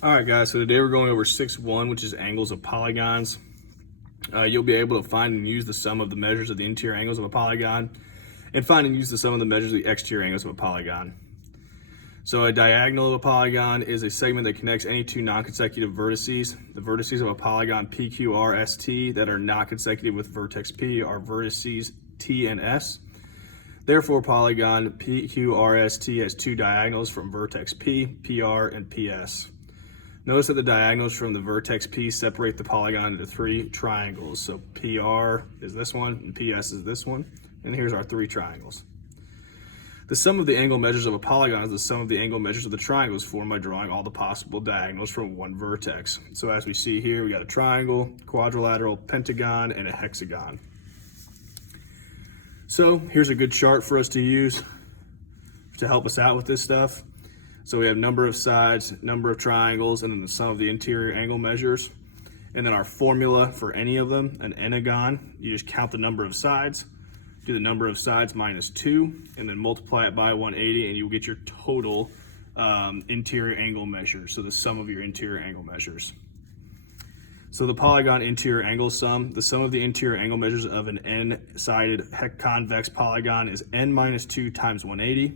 All right, guys, so today we're going over 6.1, which is angles of polygons. You'll be able to find and use the sum of the measures of the interior angles of a polygon and find and use the sum of the measures of the exterior angles of a polygon. So a diagonal of a polygon is a segment that connects any two non-consecutive vertices. The vertices of a polygon P, Q, R, S, T that are not consecutive with vertex P are vertices T and S. Therefore, polygon P, Q, R, S, T has two diagonals from vertex P, PR, and PS. Notice that the diagonals from the vertex P separate the polygon into three triangles. So PR is this one, and PS is this one. And here's our three triangles. The sum of the angle measures of a polygon is the sum of the angle measures of the triangles formed by drawing all the possible diagonals from one vertex. So as we see here, we got a triangle, quadrilateral, pentagon, and a hexagon. So here's a good chart for us to use to help us out with this stuff. So we have number of sides, number of triangles, and then the sum of the interior angle measures. And then our formula for any of them, an entagon, you just count the number of sides, do the number of sides minus 2, and then multiply it by 180, and you'll get your total interior angle measure. So the sum of your interior angle measures. So the polygon interior angle sum, the sum of the interior angle measures of an n-sided convex polygon is n minus 2 times 180.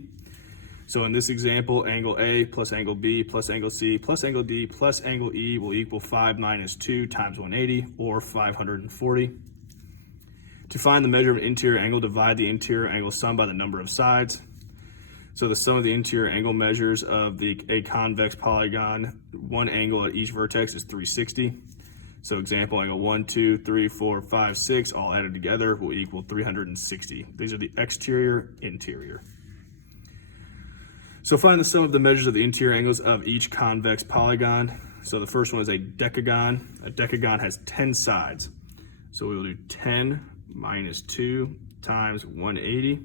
So in this example, angle A plus angle B plus angle C plus angle D plus angle E will equal 5 minus 2 times 180, or 540. To find the measure of an interior angle, divide the interior angle sum by the number of sides. So the sum of the interior angle measures of a convex polygon, one angle at each vertex is 360. So example, angle 1, 2, 3, 4, 5, 6, all added together will equal 360. These are the exterior, interior. So find the sum of the measures of the interior angles of each convex polygon. So the first one is a decagon. A decagon has 10 sides. So we will do 10 minus 2 times 180,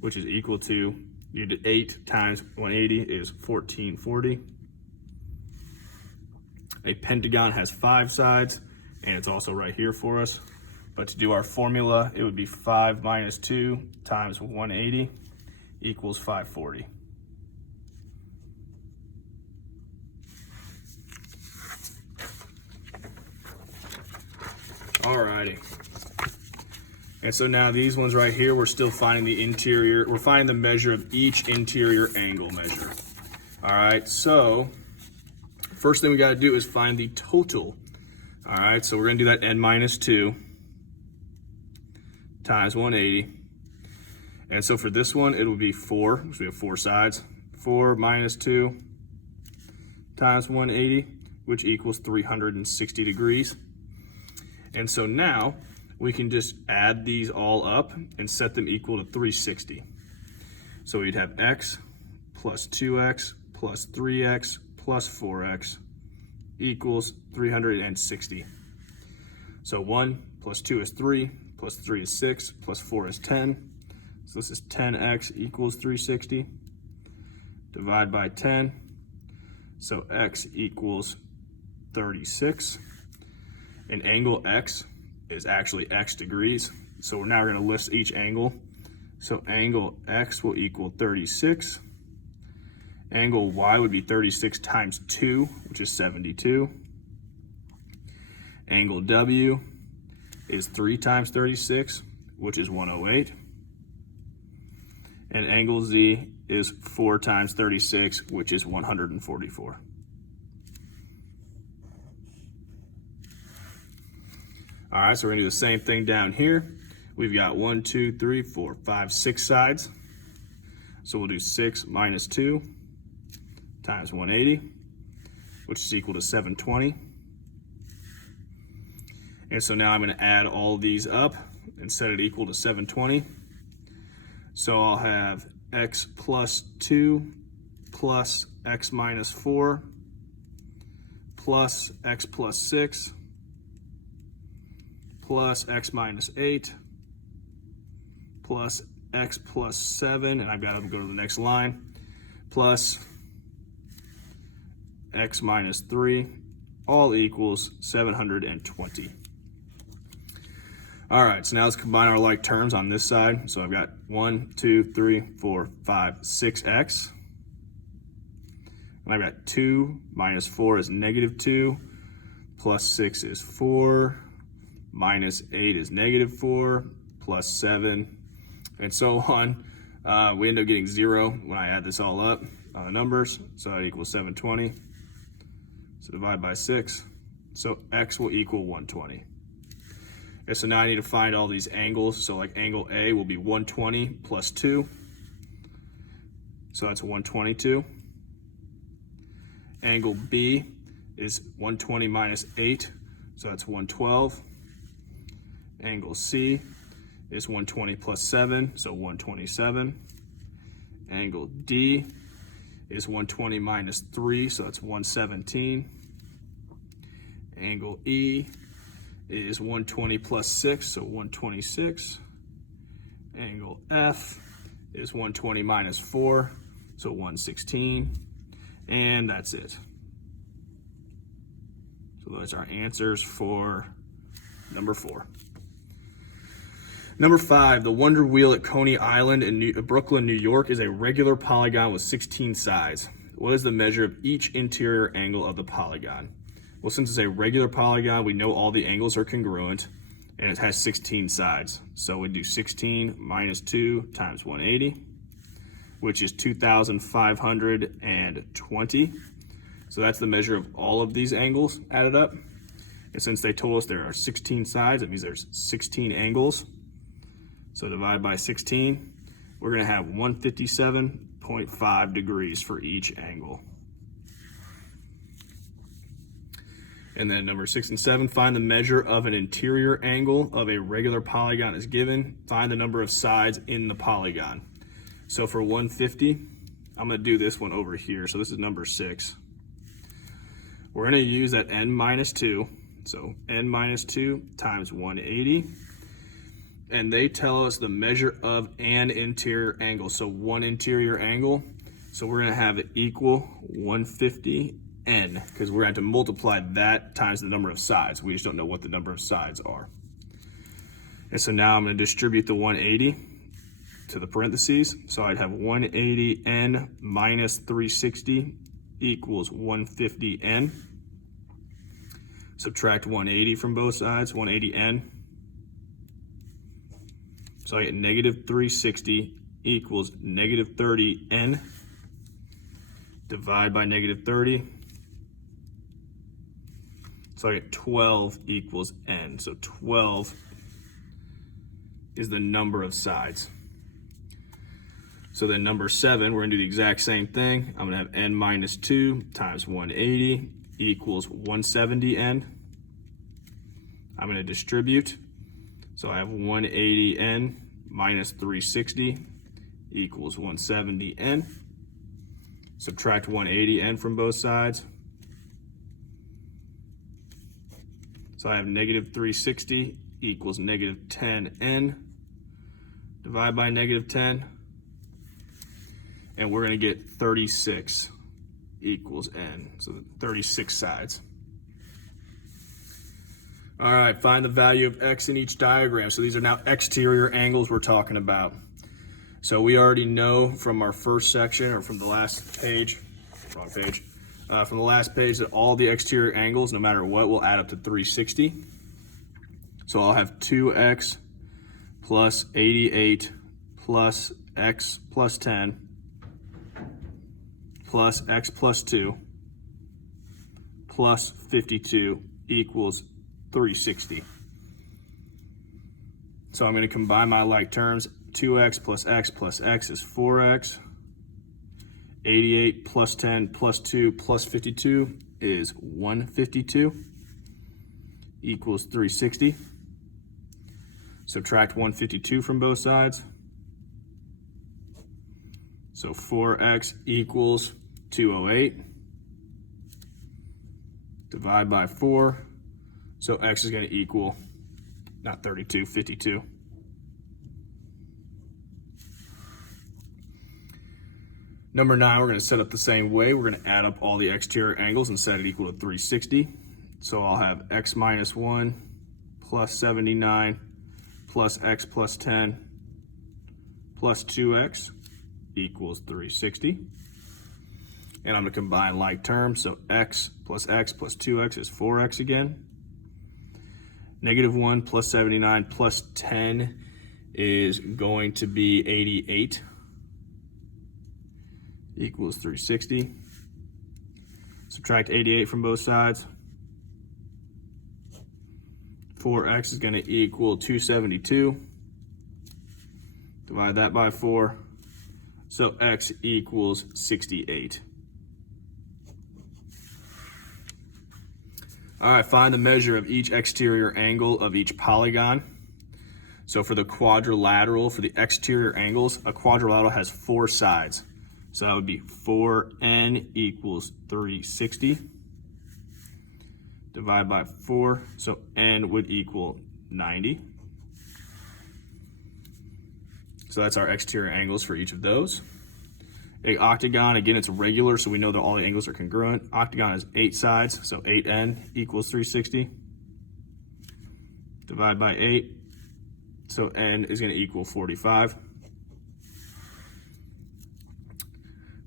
which is equal to, you did 8 times 180 is 1440. A pentagon has 5 sides, and it's also right here for us. But to do our formula, it would be 5 minus 2 times 180 equals 540. Alrighty. And so now these ones right here, we're still finding the interior, we're finding the measure of each interior angle measure. All right, so first thing we gotta do is find the total. All right, so we're gonna do that n minus 2 times 180. And so for this one, it will be 4, because we have 4 sides. 4 minus 2 times 180, which equals 360 degrees. And so now we can just add these all up and set them equal to 360. So we'd have x plus 2x plus 3x plus 4x equals 360. So 1 plus 2 is 3, plus 3 is 6, plus 4 is 10. So this is 10x equals 360. Divide by 10. So x equals 36. And angle x is actually x degrees. So we're now going to list each angle. So angle x will equal 36. Angle y would be 36 times 2, which is 72. Angle w is 3 times 36, which is 108. And angle z is 4 times 36, which is 144. All right, so we're gonna do the same thing down here. We've got 1, 2, 3, 4, 5, 6 sides. So we'll do 6 minus 2 times 180, which is equal to 720. And so now I'm gonna add all these up and set it equal to 720. So I'll have x plus 2 plus x minus 4 plus x plus 6 plus x minus 8 plus x plus 7, and I've got to go to the next line, plus x minus 3, all equals 720. All right, so now let's combine our like terms on this side. So I've got 1, 2, 3, 4, 5, 6x. And I've got 2 minus 4 is -2, plus 6 is 4, minus 8 is -4, plus 7, and so on. We end up getting 0 when I add this all up on the numbers, so that equals 720. So divide by 6, so x will equal 120. Okay, so now I need to find all these angles. So like angle A will be 120 plus 2, so that's 122. Angle B is 120 minus 8, so that's 112. Angle C is 120 plus 7, so 127. Angle D is 120 minus 3, so that's 117. Angle E is 120 plus 6, so 126. Angle F is 120 minus 4, so 116. And that's it. So those are our answers for number 4. Number 5, the Wonder Wheel at Coney Island in Brooklyn, New York is a regular polygon with 16 sides. What is the measure of each interior angle of the polygon? Well, since it's a regular polygon, we know all the angles are congruent, and it has 16 sides. So we do 16 minus 2 times 180, which is 2,520. So that's the measure of all of these angles added up. And since they told us there are 16 sides, it means there's 16 angles. So divide by 16, we're gonna have 157.5 degrees for each angle. And then number 6 and 7, find the measure of an interior angle of a regular polygon is given. Find the number of sides in the polygon. So for 150, I'm gonna do this one over here. So this is number 6. We're gonna use that n minus 2. So n minus 2 times 180. And they tell us the measure of an interior angle. So one interior angle. So we're gonna have it equal 150n, because we're going to multiply that times the number of sides. We just don't know what the number of sides are. And so now I'm going to distribute the 180 to the parentheses. So I'd have 180n minus 360 equals 150n. Subtract 180 from both sides, 180n. So I get negative 360 equals negative 30n. Divide by negative 30. So I get 12 equals n. So 12 is the number of sides. So then number 7, we're gonna do the exact same thing. I'm gonna have n minus 2 times 180 equals 170n. I'm gonna distribute. So I have 180n minus 360 equals 170n. Subtract 180n from both sides. So I have negative 360 equals negative 10n. Divide by negative 10. And we're going to get 36 equals n. So 36 sides. All right, find the value of x in each diagram. So these are now exterior angles we're talking about. So we already know from our first section, or from the last page, wrong page, from the last page, that all the exterior angles, no matter what, will add up to 360. So I'll have 2x plus 88 plus x plus 10 plus x plus 2 plus 52 equals 360. So I'm going to combine my like terms. 2x plus x is 4x. 88 plus 10 plus 2 plus 52 is 152 equals 360. Subtract 152 from both sides. So 4x equals 208. Divide by 4. So x is going to equal, not 32, 52. Number 9, we're going to set up the same way. We're going to add up all the exterior angles and set it equal to 360. So I'll have x minus 1 plus 79 plus x plus 10 plus 2x equals 360. and I'm gonna combine like terms. So x plus 2x is 4x again. -1 plus 79 plus 10 is going to be 88 equals 360. Subtract 88 from both sides. 4x is going to equal 272. Divide that by 4. So x equals 68. All right, find the measure of each exterior angle of each polygon. So for the quadrilateral, for the exterior angles, a quadrilateral has 4 sides. So that would be 4n equals 360. Divide by 4, so n would equal 90. So that's our exterior angles for each of those. A octagon, again, it's regular, so we know that all the angles are congruent. Octagon has 8 sides, so 8n equals 360. Divide by 8, so n is going to equal 45.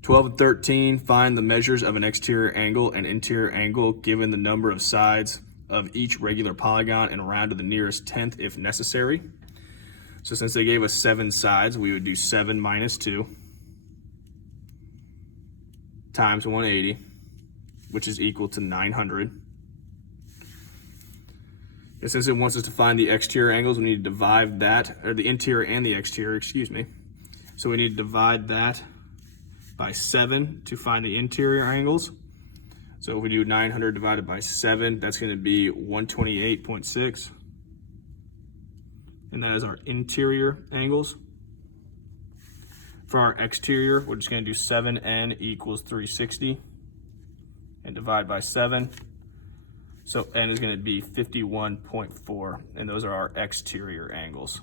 12 and 13, find the measures of an exterior angle and interior angle given the number of sides of each regular polygon and round to the nearest tenth if necessary. So since they gave us 7 sides, we would do 7 minus 2 times 180, which is equal to 900. And since it wants us to find the exterior angles, we need to divide that, or the interior and the exterior, excuse me. So we need to divide that by 7 to find the interior angles. So if we do 900 divided by 7, that's going to be 128.6. And that is our interior angles. For our exterior, we're just going to do 7n equals 360 and divide by 7. So n is going to be 51.4, and those are our exterior angles.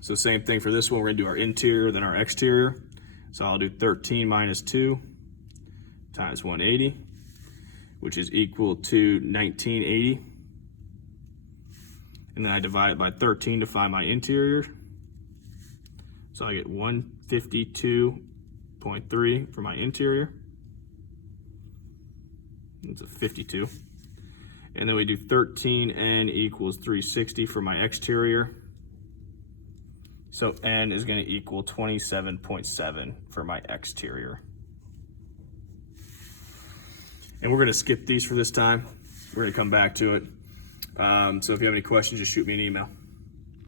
So same thing for this one, we're going to do our interior, then our exterior. So I'll do 13 minus 2 times 180, which is equal to 1980. And then I divide it by 13 to find my interior. So I get 152.3 for my interior. It's a 52. And then we do 13n equals 360 for my exterior. So n is going to equal 27.7 for my exterior. And we're going to skip these for this time. We're going to come back to it. So if you have any questions, just shoot me an email.